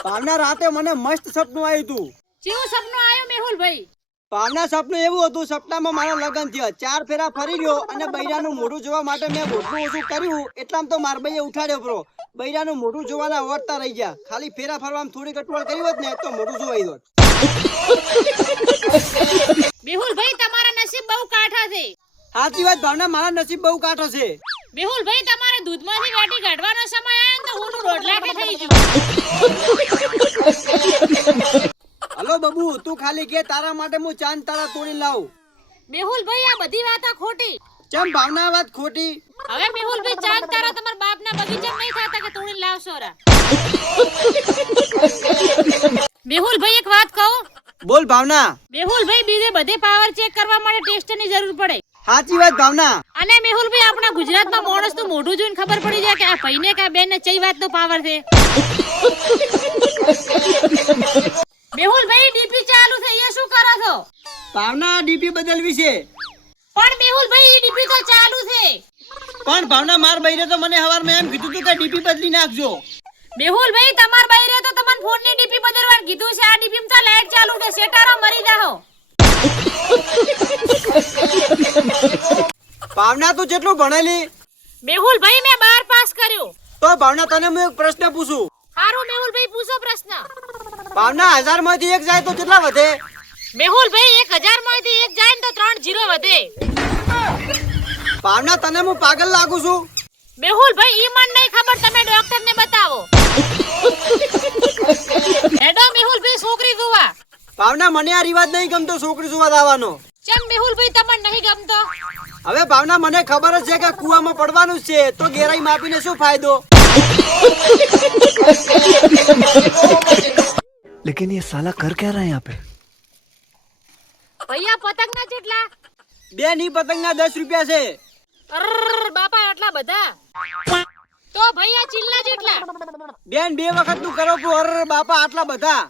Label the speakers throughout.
Speaker 1: ભાવના રાતે મને મસ્ત સપનું આવ્યું હતું.
Speaker 2: કેવું સપનું આવ્યું મેહુલભાઈ?
Speaker 1: ભાવના સપનું એવું હતું, સપનામાં મારા લગ્ન થયા, 4 ફેરા ફરી ગયો અને બૈરાનું મોઢું જોવા માટે મેં મોઢું ઓછું કર્યું, એટલામાં તો મારા ભાઈએ ઉઠાડ્યો પરો. બૈરાનું મોઢું જોવાના અવડતા રહી ગયા. ખાલી ફેરા ફરવામાં થોડી કટવાળ કરી હોત ને તો મોઢું જોવાઈ હોત.
Speaker 2: મેહુલભાઈ તમારા નસીબ બહુ કાઠા છે.
Speaker 1: સાચી વાત ભાવના, મારા નસીબ બહુ કાઠો છે.
Speaker 2: મેહુલભાઈ તમારે દૂધમાંથી વાટી કાઢવાનો સમય આવ્યો તો હું રોટલા કે થઈ ગયું.
Speaker 1: હલો બબુ, તું ખાલી કે તારા માટે હું ચાંદ તારા તોડી લાવું.
Speaker 2: મેહુલભાઈ આ બધી વાતો ખોટી.
Speaker 1: ચમ ભાવના વાત ખોટી?
Speaker 2: હવે મેહુલભાઈ ચાંદ તારા તમારા બાપના બગીચામાં નહીં થતા કે તોડી લાવશો રા. મેહુલભાઈ એક વાત કહું?
Speaker 1: બોલ ભાવના.
Speaker 2: મેહુલભાઈ બીજે બધે પાવર ચેક કરવા માટે ટેસ્ટની જરૂર પડે.
Speaker 1: સાચી વાત ભાવના.
Speaker 2: અને મેહુલભાઈ આપણા ગુજરાતમાં માણસનું મોઢું જોઈને ખબર પડી જાય કે આ ભાઈને કે આ બેનને ચઈ વાતનો પાવર છે. મેહુલભાઈ ડીપી ચાલુ છે, એ શું કરો છો?
Speaker 1: ભાવના ડીપી બદલવી છે.
Speaker 2: પણ મેહુલભાઈ ડીપી તો ચાલુ છે.
Speaker 1: પણ ભાવના માર બૈરે તો મને હવારમાં એમ કીધું તું કે ડીપી બદલી નાખજો.
Speaker 2: મેહુલભાઈ તમાર બૈરે તો તમને ફોનની ડીપી બદલવાનું કીધું છે. આ ડીપીમાં તો લાઈટ ચાલુ છે, સેટારો મરી જાઓ.
Speaker 1: ભાવના તું કેટલું ભણેલી?
Speaker 2: મેહુલભાઈ મેં 12 પાસ કર્યું.
Speaker 1: તો ભાવના તને હું એક પ્રશ્ન પૂછું.
Speaker 2: સારું મેહુલભાઈ પૂછો પ્રશ્ન.
Speaker 1: ભાવના 1000 માંથી 1 જાય તો કેટલા વધે?
Speaker 2: મેહુલભાઈ 1000 માંથી 1 જાય ને તો 3 0 વધે.
Speaker 1: ભાવના તને હું પાગલ લાગુ છું?
Speaker 2: મેહુલભાઈ ઈ મન નહીં ખબર, તમે ડોક્ટર ને બતાવો. હેડો મેહુલભાઈ છોકરી જોવા.
Speaker 1: ભાવના મને આ રિવાજ નહીં ગમતો છોકરી જોવા જવાનો.
Speaker 2: ચમ મેહુલભાઈ તમને નહીં ગમતો?
Speaker 1: હવે ભાવના મને ખબર જ છે કે કુવામાં પડવાનું છે, તો ગેરાઈ માપીને શું ફાયદો?
Speaker 3: लेकिन ये साला कर क्या रहा है यहाँ पे?
Speaker 2: ભૈયા પતંગના કેટલા?
Speaker 1: બે ની પતંગના 10 રૂપિયા છે.
Speaker 2: બાપા આટલા બધા? તો ભૈયા ચીલના કેટલા?
Speaker 1: બેન 2 વખત તું કરો છો. અરે બાપા આટલા બધા?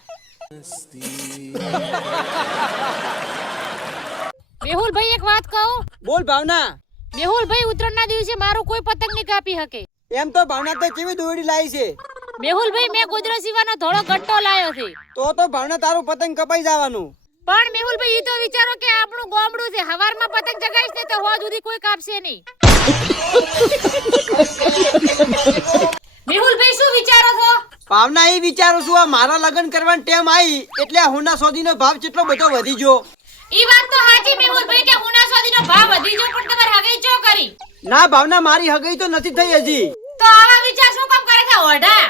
Speaker 2: મેહુલભાઈ એક વાત કહું?
Speaker 1: બોલ ભાવના.
Speaker 2: મેહુલભાઈ ઉત્તરાયણના દિવસે મારું કોઈ પતંગ નહીં કાપી શકે.
Speaker 1: એમ તો ભાવના તે કેવી દોડી લાવી છે?
Speaker 2: મેહુલભાઈ મેં ગોદરા સીવાનો ધોળો ગટ્ટો લાવ્યો છે.
Speaker 1: તો ભાવના તારું પતંગ કપાઈ જવાનું.
Speaker 2: પણ મેહુલભાઈ ઈ તો વિચારો કે આપણું ગામડું છે, હવારમાં પતંગ જગાઈશ ને તો હોજ સુધી કોઈ કાપશે નહીં. મેહુલભાઈ શું વિચારો છો?
Speaker 1: ભાવના એ વિચારું છું, આ મારા લગ્ન કરવાની ટાઈમ આવી એટલે આ હોના સોદીનો ભાવ કેટલો બધો વધી ગયો.
Speaker 2: ઈ વાત તો સાચી મેહુલભાઈ કે હોના સોદીનો ભાવ વધી ગયો, પણ તમારે હગઈ ચો કરી?
Speaker 1: ના ભાવના, મારી હગઈ તો નથી થઈ હજી.
Speaker 2: તો આવા વિચાર શું કામ કરે છે ઓઢા?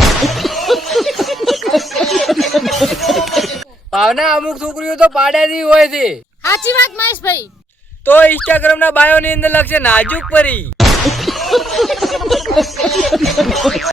Speaker 4: ભાવના અમુક છોકરીઓ તો પાડાજી હોય છે.
Speaker 2: સાચી વાત મહેશભાઈ.
Speaker 4: તો ઇન્સ્ટાગ્રામ ના બાયો ની અંદર લખશે નાજુક પરી.